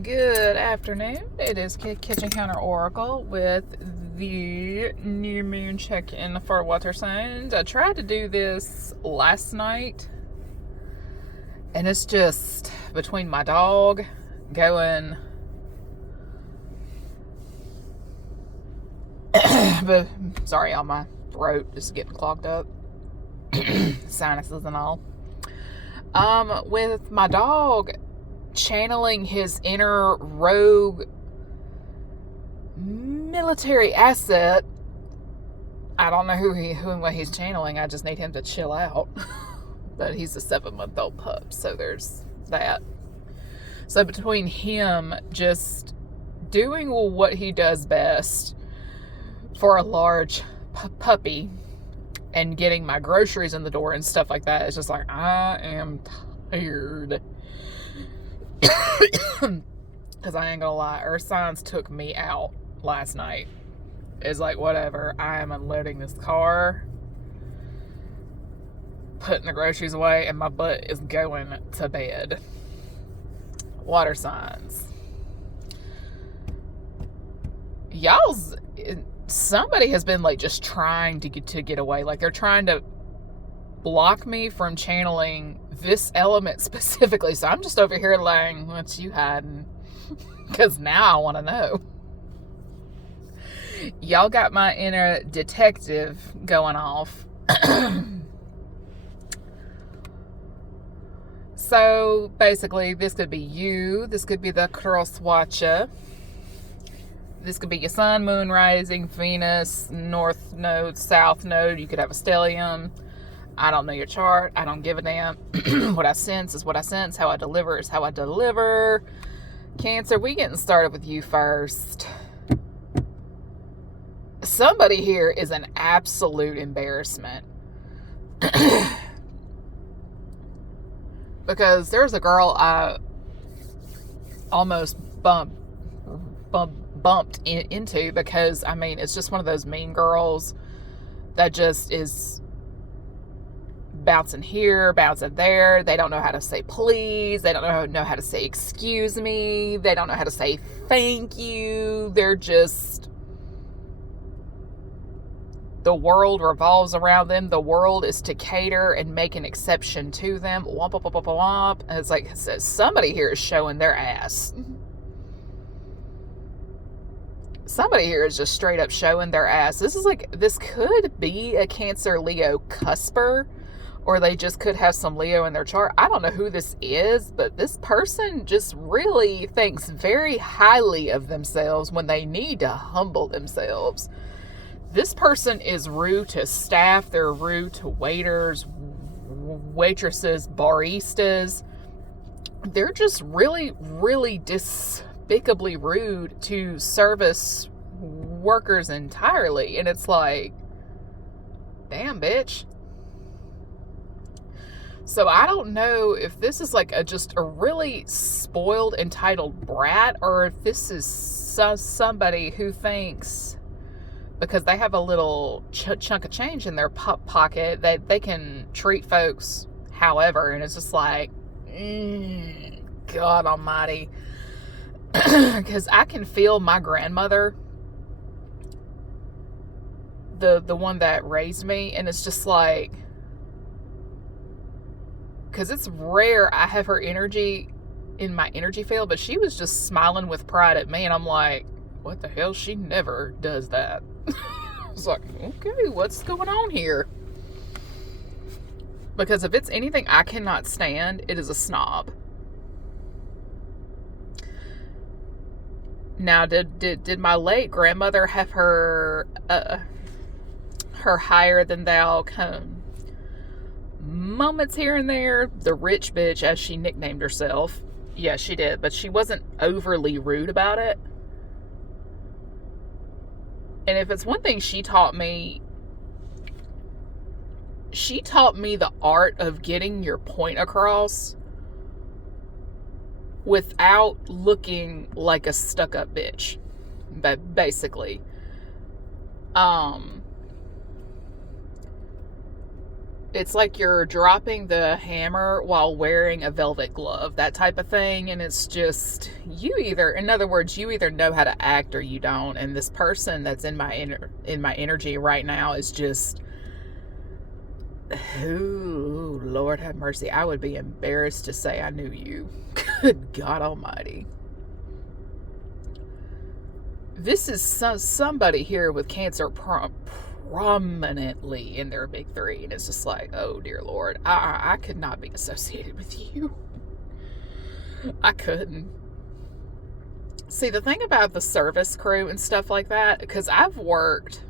Good afternoon. It is Kitchen Counter Oracle with the new moon check-in for water signs. I tried to do this last night, and it's just between my dog going, but sorry, all my throat is getting clogged up, sinuses and all. With my dog channeling his inner rogue military asset. I don't know who and what he's channeling. I just need him to chill out. But he's a 7-month-old pup, so there's that. So between him just doing what he does best for a large puppy and getting my groceries in the door and stuff like that, it's just like, I am tired. Because I ain't gonna lie, Earth Signs took me out last night. It's like, whatever, I am unloading this car, putting the groceries away, and my butt is going to bed. Water signs. Somebody has been like just trying to get away. Like they're trying to block me from channeling this element specifically. So I'm just over here like, what you hiding? Because now I want to know. Y'all got my inner detective going off. So basically, this could be you. This could be the cross watcher. This could be your sun, moon, rising, Venus, north node, south node. You could have a stellium. I don't know your chart. I don't give a damn. What I sense is what I sense. How I deliver is how I deliver. Cancer, we getting started with you first. Somebody here is an absolute embarrassment. Because there's a girl I almost bumped into because, I mean, it's just one of those mean girls that just is bouncing here, bouncing there. They don't know how to say please. They don't know how to say excuse me. They don't know how to say thank you. They're just, the world revolves around them. The world is to cater and make an exception to them. Womp, womp, womp, womp, womp. And it's like, somebody here is showing their ass. Somebody here is just straight up showing their ass. This could be a Cancer Leo cusper, or they just could have some Leo in their chart. I don't know who this is, but this person just really thinks very highly of themselves when they need to humble themselves. This person is rude to staff. They're rude to waiters, waitresses, baristas. They're just really, really despicably rude to service workers entirely. And it's like, damn, bitch. So I don't know if this is like just a really spoiled, entitled brat, or if this is somebody who thinks because they have a little chunk of change in their pocket that they can treat folks however. And it's just like, God almighty. Because I can feel my grandmother, the one that raised me, and it's just like, because it's rare I have her energy in my energy field, but she was just smiling with pride at me, and I'm like, what the hell? She never does that. I was like, okay, what's going on here? Because if it's anything I cannot stand, it is a snob. Now, did my late grandmother have her higher than thou moments here and there? The rich bitch, as she nicknamed herself. Yeah, she did, but she wasn't overly rude about it. And if it's one thing she taught me the art of getting your point across without looking like a stuck-up bitch, basically. It's like you're dropping the hammer while wearing a velvet glove, that type of thing. And it's just, in other words, you either know how to act or you don't. And this person that's in my energy right now is just, ooh, Lord have mercy. I would be embarrassed to say I knew you. Good God Almighty. This is somebody here with Cancer prominently in their big three, and it's just like, oh dear Lord, I could not be associated with you. I couldn't. See, the thing about the service crew and stuff like that, because I've worked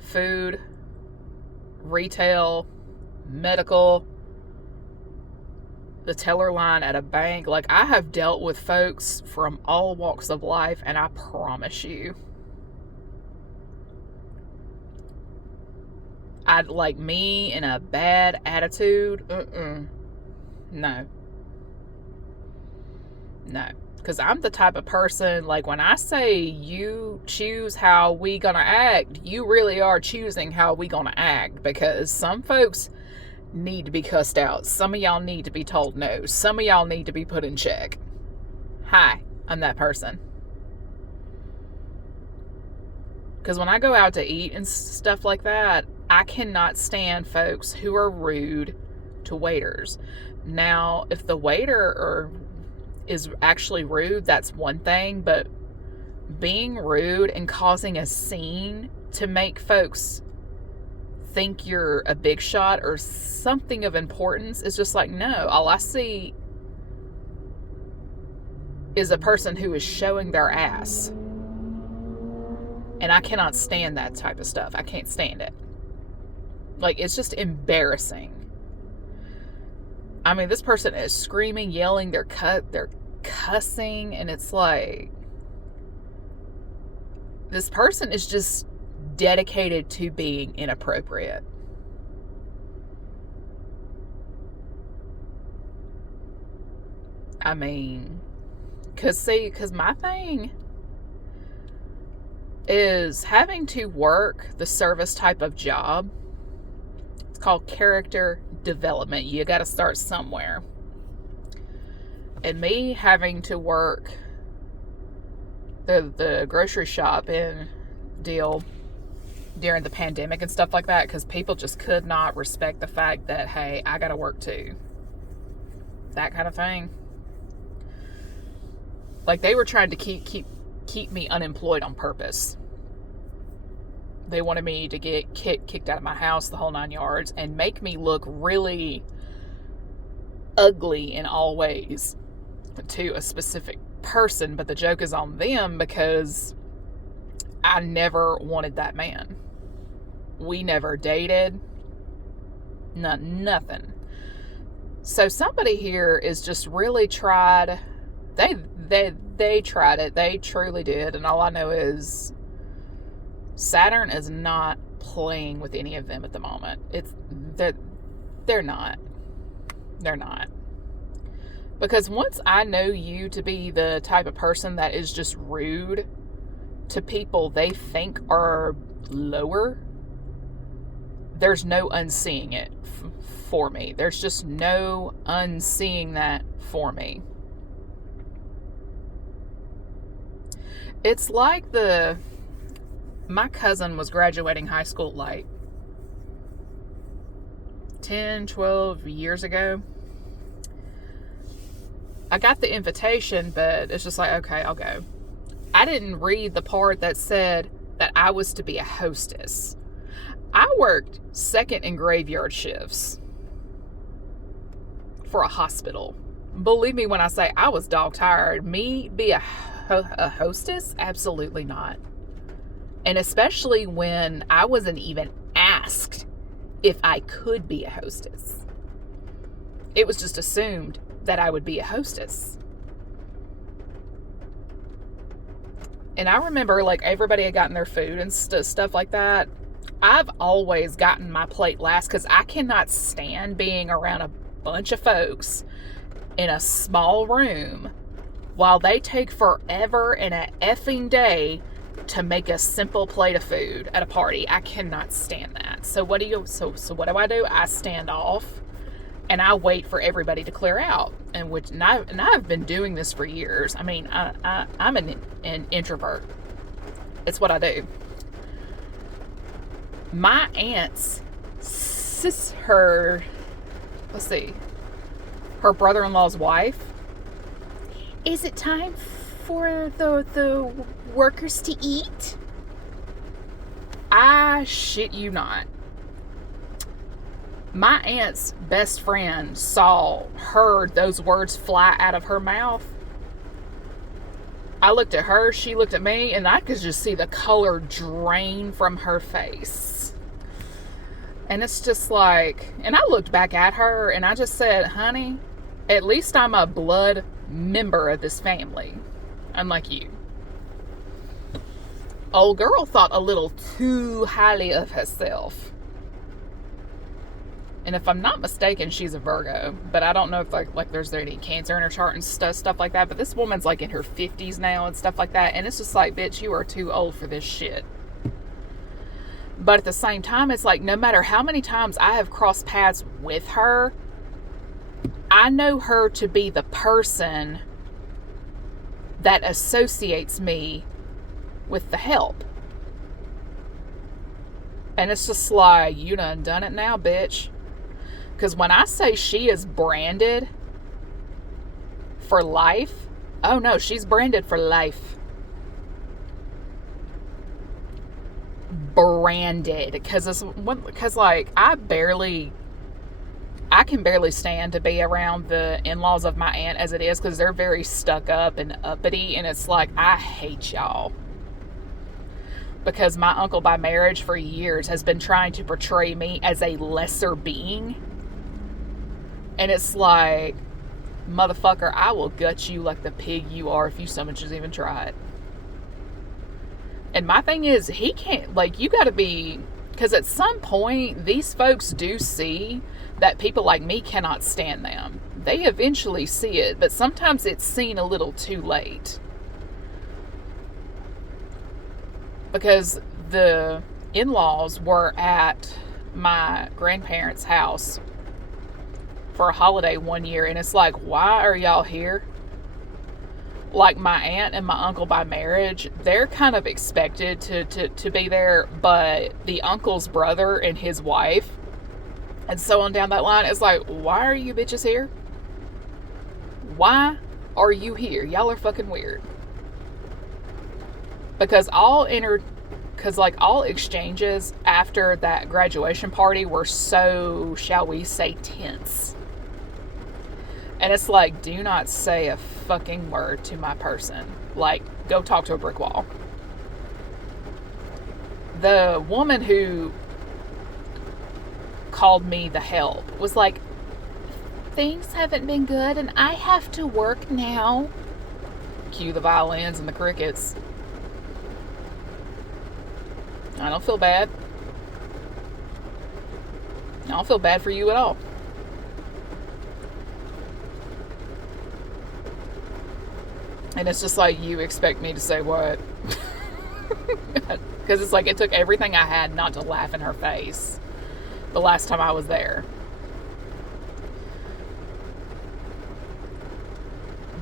food, retail, medical, the teller line at a bank, like I have dealt with folks from all walks of life, and I promise you, I'd like me in a bad attitude. No. Because I'm the type of person, like when I say you choose how we gonna act, you really are choosing how we gonna act. Because some folks need to be cussed out. Some of y'all need to be told no. Some of y'all need to be put in check. Hi, I'm that person. Because when I go out to eat and stuff like that, I cannot stand folks who are rude to waiters. Now, if the waiter is actually rude, that's one thing, but being rude and causing a scene to make folks think you're a big shot or something of importance is just like, no. All I see is a person who is showing their ass. And I cannot stand that type of stuff. I can't stand it. Like, it's just embarrassing. I mean, this person is screaming, yelling, they're cussing, and it's like, this person is just dedicated to being inappropriate. I mean, because my thing is having to work the service type of job. It's called character development. You got to start somewhere. And me having to work the grocery shop and deal during the pandemic and stuff like that, because people just could not respect the fact that, hey, I got to work too. That kind of thing. Like, they were trying to keep me unemployed on purpose. They wanted me to get kicked out of my house, the whole 9 yards, and make me look really ugly in all ways to a specific person. But the joke is on them, because I never wanted that man. We never dated. Nothing. So somebody here is just really tried. They tried it. They truly did. And all I know is Saturn is not playing with any of them at the moment. They're not. They're not. Because once I know you to be the type of person that is just rude to people they think are lower, there's no unseeing it for me. There's just no unseeing that for me. It's like my cousin was graduating high school like 10, 12 years ago. I got the invitation, but it's just like, okay, I'll go. I didn't read the part that said that I was to be a hostess. I worked second and graveyard shifts for a hospital. Believe me when I say I was dog tired. Me be a hostess? Absolutely not. And especially when I wasn't even asked if I could be a hostess. It was just assumed that I would be a hostess. And I remember, like, everybody had gotten their food and stuff like that. I've always gotten my plate last because I cannot stand being around a bunch of folks in a small room while they take forever and a effing day to make a simple plate of food at a party. I cannot stand that. So what do I do? I stand off and I wait for everybody to clear out. And I've been doing this for years. I mean, I'm an introvert. It's what I do. My aunt's her brother-in-law's wife. Is it time for the workers to eat? I shit you not. My aunt's best friend heard those words fly out of her mouth. I looked at her, she looked at me, and I could just see the color drain from her face. And it's just like, and I looked back at her and I just said, honey, at least I'm a blood member of this family, unlike you. Old girl thought a little too highly of herself. And if I'm not mistaken, she's a Virgo. But I don't know if like there's any Cancer in her chart and stuff like that. But this woman's like in her 50s now and stuff like that. And it's just like, bitch, you are too old for this shit. But at the same time, it's like, no matter how many times I have crossed paths with her, I know her to be the person that associates me with the help. And it's just like, you done it now, bitch. Because when I say she is branded for life, oh no, she's branded for life. Branded. Because like, I can barely stand to be around the in-laws of my aunt as it is, because they're very stuck up and uppity, and it's like, I hate y'all. Because my uncle by marriage for years has been trying to portray me as a lesser being. And it's like, motherfucker, I will gut you like the pig you are if you so much as even try it. And my thing is, he can't, like, you gotta be, because at some point, these folks do see that people like me cannot stand them. They eventually see it, but sometimes it's seen a little too late. Because the in-laws were at my grandparents' house for a holiday one year, and it's like, why are y'all here? Like, my aunt and my uncle by marriage, they're kind of expected to be there, but the uncle's brother and his wife, and so on down that line, it's like, why are you bitches here? Why are you here? Y'all are fucking weird. Because all exchanges after that graduation party were so, shall we say, tense. And it's like, do not say a fucking word to my person. Like, go talk to a brick wall. The woman who called me the help was like, things haven't been good and I have to work now. Cue the violins and the crickets. I don't feel bad. I don't feel bad for you at all. And it's just like, you expect me to say what? Because it's like, it took everything I had not to laugh in her face the last time I was there.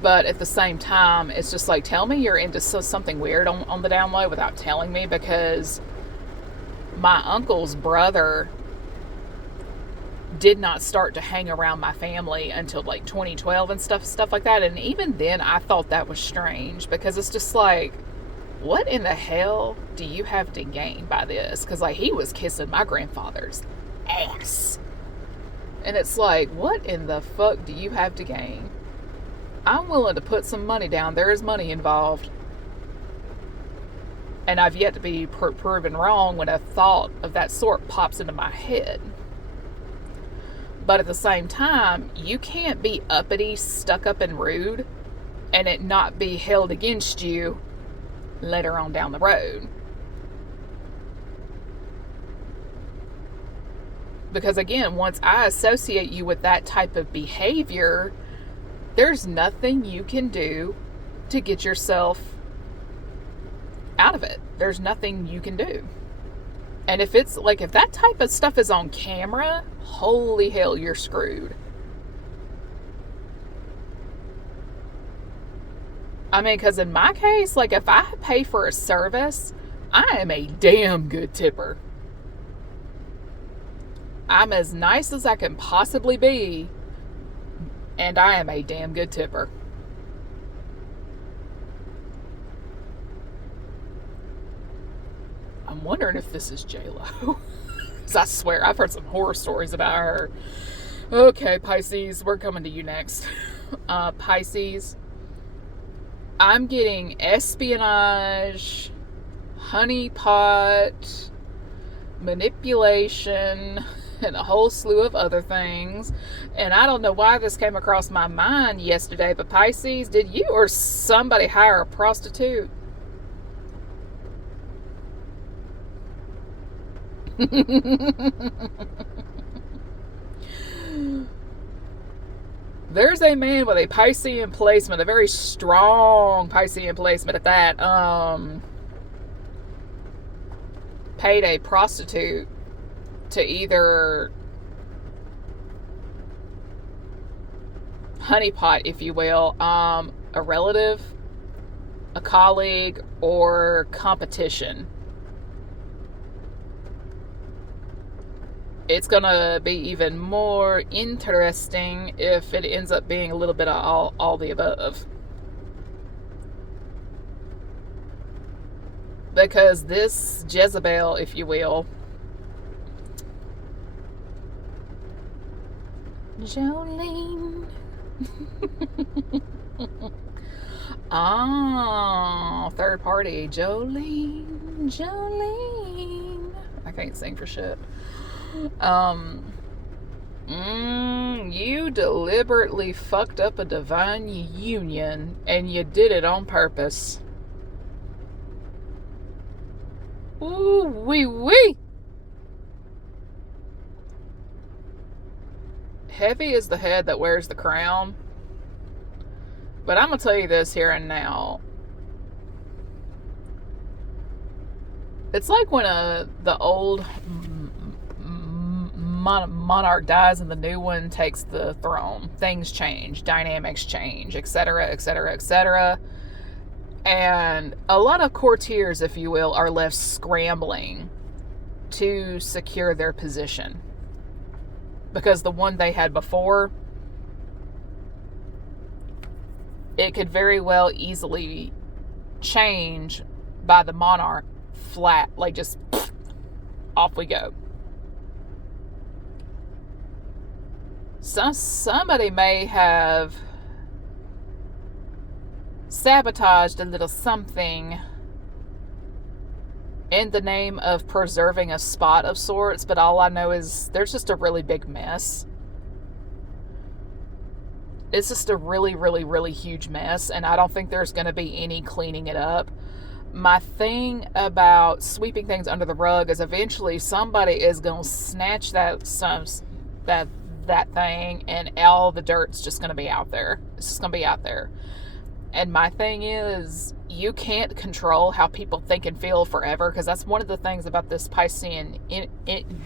But at the same time, it's just like, tell me you're into something weird on the down low without telling me, because my uncle's brother did not start to hang around my family until like 2012 and stuff like that. And even then I thought that was strange, because it's just like, what in the hell do you have to gain by this? Because like, he was kissing my grandfather's ass. And it's like, what in the fuck do you have to gain? I'm willing to put some money down. There is money involved. And I've yet to be proven wrong when a thought of that sort pops into my head. But at the same time, you can't be uppity, stuck up, and rude and it not be held against you later on down the road. Because again, once I associate you with that type of behavior, there's nothing you can do to get yourself out of it. There's nothing you can do. And if it's like, if that type of stuff is on camera, holy hell, you're screwed. I mean, because in my case, like if I pay for a service, I am a damn good tipper. I'm as nice as I can possibly be, and I am a damn good tipper. I'm wondering if this is J-Lo. Because I swear, I've heard some horror stories about her. Okay, Pisces, we're coming to you next. Pisces, I'm getting espionage, honeypot, manipulation, and a whole slew of other things. And I don't know why this came across my mind yesterday, but Pisces, did you or somebody hire a prostitute? There's a man with a Piscean placement, a very strong Piscean placement at that, paid a prostitute to either honeypot, if you will, a relative, a colleague, or competition. It's gonna be even more interesting if it ends up being a little bit of all the above. Because this Jezebel, if you will, Jolene. Third party, Jolene. I can't sing for shit. You deliberately fucked up a divine union, and you did it on purpose. Ooh, wee wee. Heavy is the head that wears the crown. But I'm gonna tell you this here and now. It's like when the old monarch dies and the new one takes the throne. Things change, dynamics change, etc., etc., etc. And a lot of courtiers, if you will, are left scrambling to secure their position. Because the one they had before, it could very well easily change by the monarch flat, like just off we go. Somebody may have sabotaged a little something in the name of preserving a spot of sorts, but all I know is there's just a really big mess. It's just a really, really, really huge mess, and I don't think there's going to be any cleaning it up. My thing about sweeping things under the rug is eventually somebody is going to snatch that thing, and all the dirt's just going to be out there. It's just going to be out there. And my thing is, you can't control how people think and feel forever, because that's one of the things about this Piscean,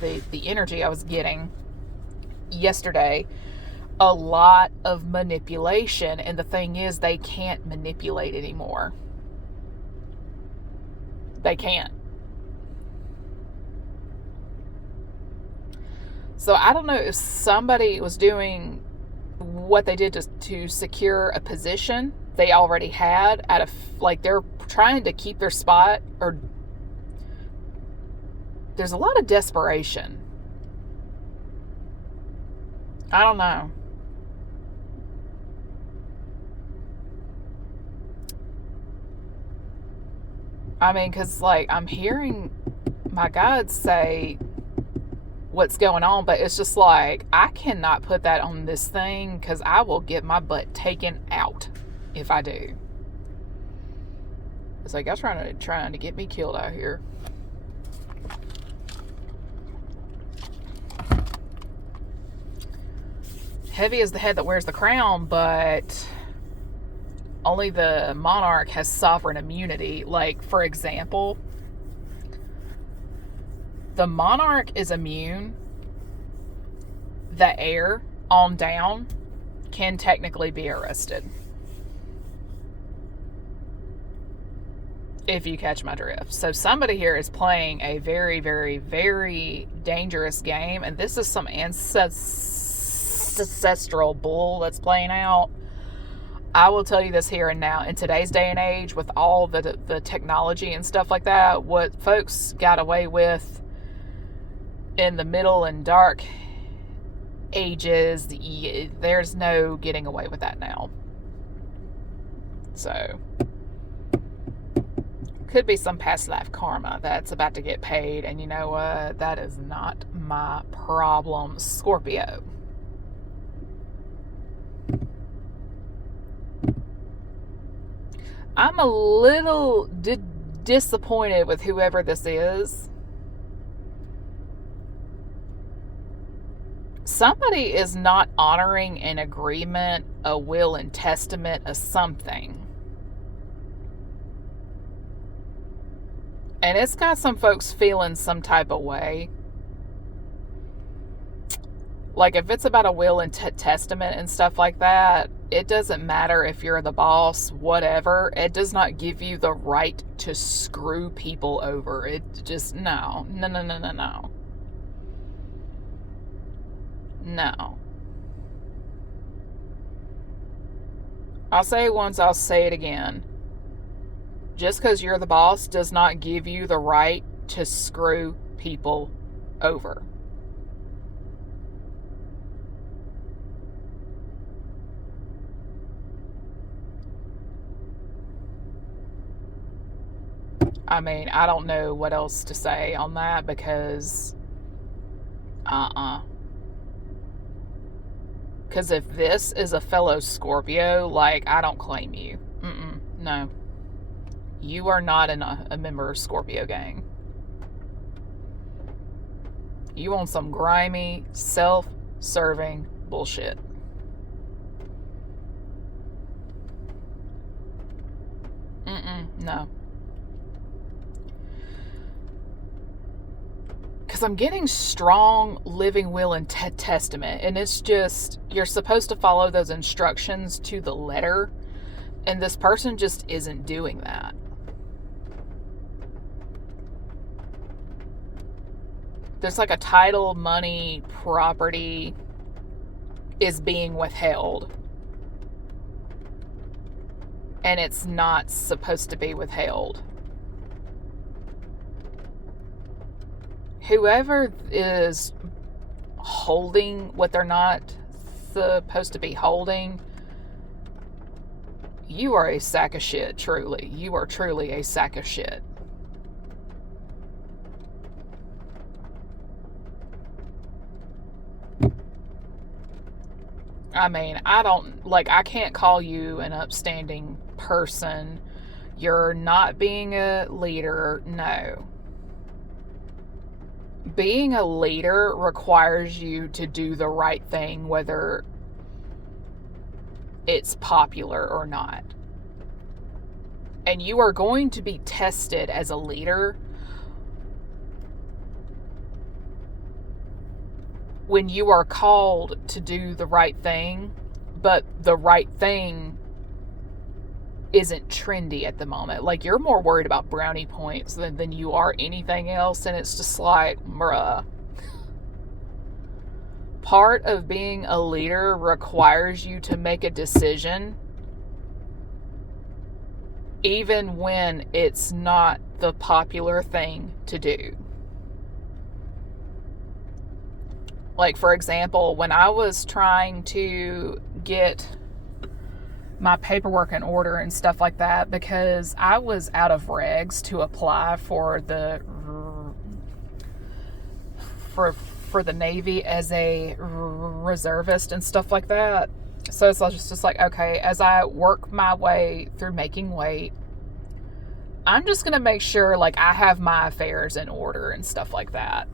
the energy I was getting yesterday. A lot of manipulation, and the thing is, they can't manipulate anymore. They can't. So I don't know if somebody was doing what they did to secure a position they already had out of, like, they're trying to keep their spot, or there's a lot of desperation. I don't know. I mean, because, like, I'm hearing my guides say what's going on, but it's just like, I cannot put that on this thing, because I will get my butt taken out if I do. It's like, y'all trying to get me killed out here. Heavy is the head that wears the crown, but only the monarch has sovereign immunity. Like, for example, the monarch is immune. The heir on down can technically be arrested. If you catch my drift. So somebody here is playing a very, very, very dangerous game, and this is some ancestral bull that's playing out. I will tell you this here and now. In today's day and age, with all the technology and stuff like that, what folks got away with in the middle and dark ages, there's no getting away with that now. So could be some past life karma that's about to get paid, and you know what? That is not my problem, Scorpio. I'm a little disappointed with whoever this is. Somebody is not honoring an agreement, a will and testament, a something. And it's got some folks feeling some type of way. Like, if it's about a will and testament and stuff like that, it doesn't matter if you're the boss, whatever. It does not give you the right to screw people over. It just, no. No. I'll say it once, I'll say it again. Just because you're the boss does not give you the right to screw people over. I mean, I don't know what else to say on that because, Because if this is a fellow Scorpio, like, I don't claim you. No. You are not a member of Scorpio gang. You on some grimy, self-serving bullshit. No. Because I'm getting strong living will and testament, and it's just, you're supposed to follow those instructions to the letter, and this person just isn't doing that. There's like a title, money, property is being withheld, and it's not supposed to be withheld. Whoever is holding what they're not supposed to be holding, you are a sack of shit, truly. You are truly a sack of shit. I mean, I can't call you an upstanding person. You're not being a leader. No. Being a leader requires you to do the right thing, whether it's popular or not. And you are going to be tested as a leader when you are called to do the right thing, but the right thing isn't trendy at the moment. Like, you're more worried about brownie points than you are anything else, and it's just like, bruh. Part of being a leader requires you to make a decision, even when it's not the popular thing to do. Like, for example, when I was trying to get my paperwork in order and stuff like that, because I was out of regs to apply for the Navy as a reservist and stuff like that. So it's just like, okay, as I work my way through making weight, I'm just going to make sure, like, I have my affairs in order and stuff like that.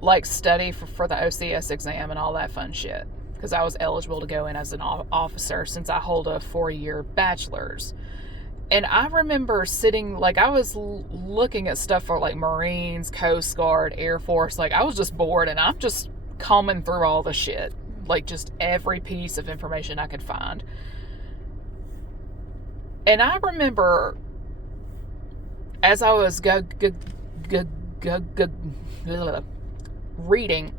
Like, study for the OCS exam and all that fun shit. because I was eligible to go in as an officer since I hold a 4-year bachelor's. And I remember sitting, like, I was looking at stuff for, like, Marines, Coast Guard, Air Force. Like, I was just bored, and I'm just combing through all the shit. Like, just every piece of information I could find. And I remember, as I was reading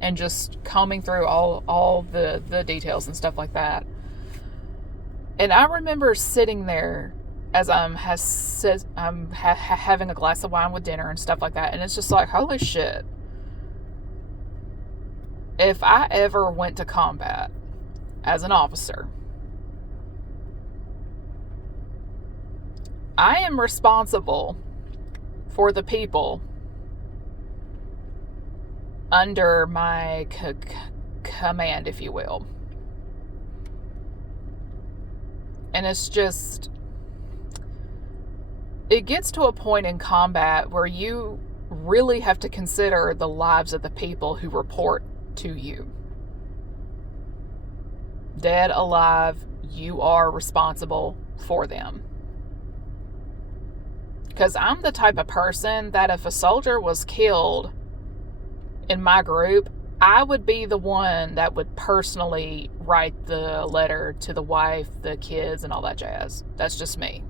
and just combing through all the details and stuff like that, and I remember sitting there as I'm having a glass of wine with dinner and stuff like that, and it's just like, holy shit. If I ever went to combat as an officer, I am responsible for the people under my command, if you will. And it's just, it gets to a point in combat where you really have to consider the lives of the people who report to you. Dead, alive, you are responsible for them. Because I'm the type of person that if a soldier was killed in my group, I would be the one that would personally write the letter to the wife, the kids, and all that jazz. That's just me.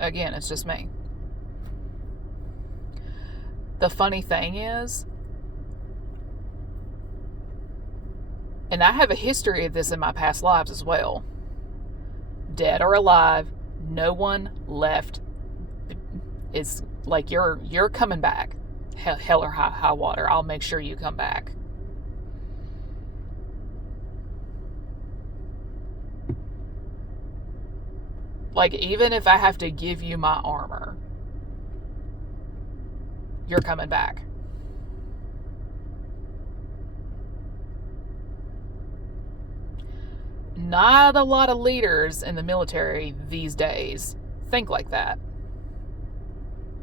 Again, it's just me. The funny thing is, and I have a history of this in my past lives as well. Dead or alive, no one left. It's like you're coming back. Hell or high water. I'll make sure you come back. Like, even if I have to give you my armor, you're coming back. Not a lot of leaders in the military these days think like that.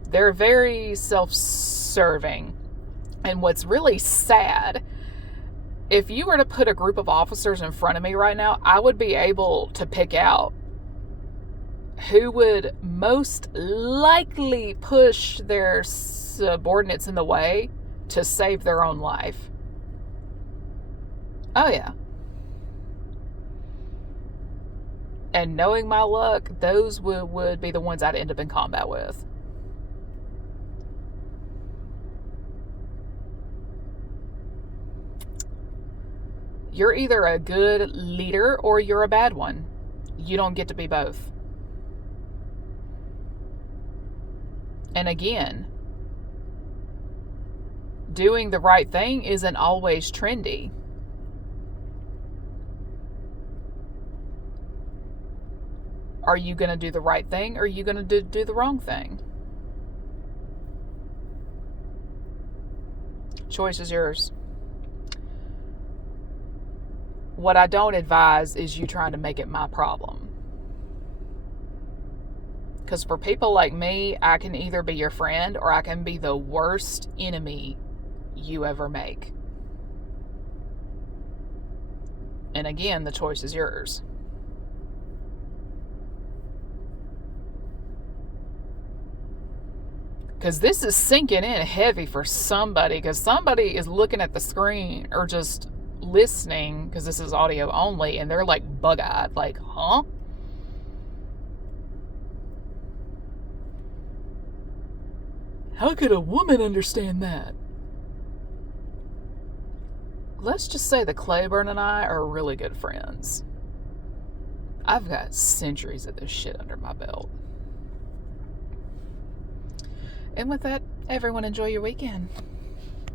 They're very self-serving. And what's really sad, if you were to put a group of officers in front of me right now, I would be able to pick out who would most likely push their subordinates in the way to save their own life. Oh, yeah. And knowing my luck, those would be the ones I'd end up in combat with. You're either a good leader or you're a bad one. You don't get to be both. And again, doing the right thing isn't always trendy. Are you going to do the right thing or are you going to do the wrong thing? Choice is yours. What I don't advise is you trying to make it my problem. Because for people like me, I can either be your friend or I can be the worst enemy you ever make. And again, the choice is yours. Because this is sinking in heavy for somebody, because somebody is looking at the screen or just listening, because this is audio only, and they're like bug-eyed, like, huh? How could a woman understand that? Let's just say that Claiborne and I are really good friends. I've got centuries of this shit under my belt. And with that, everyone enjoy your weekend.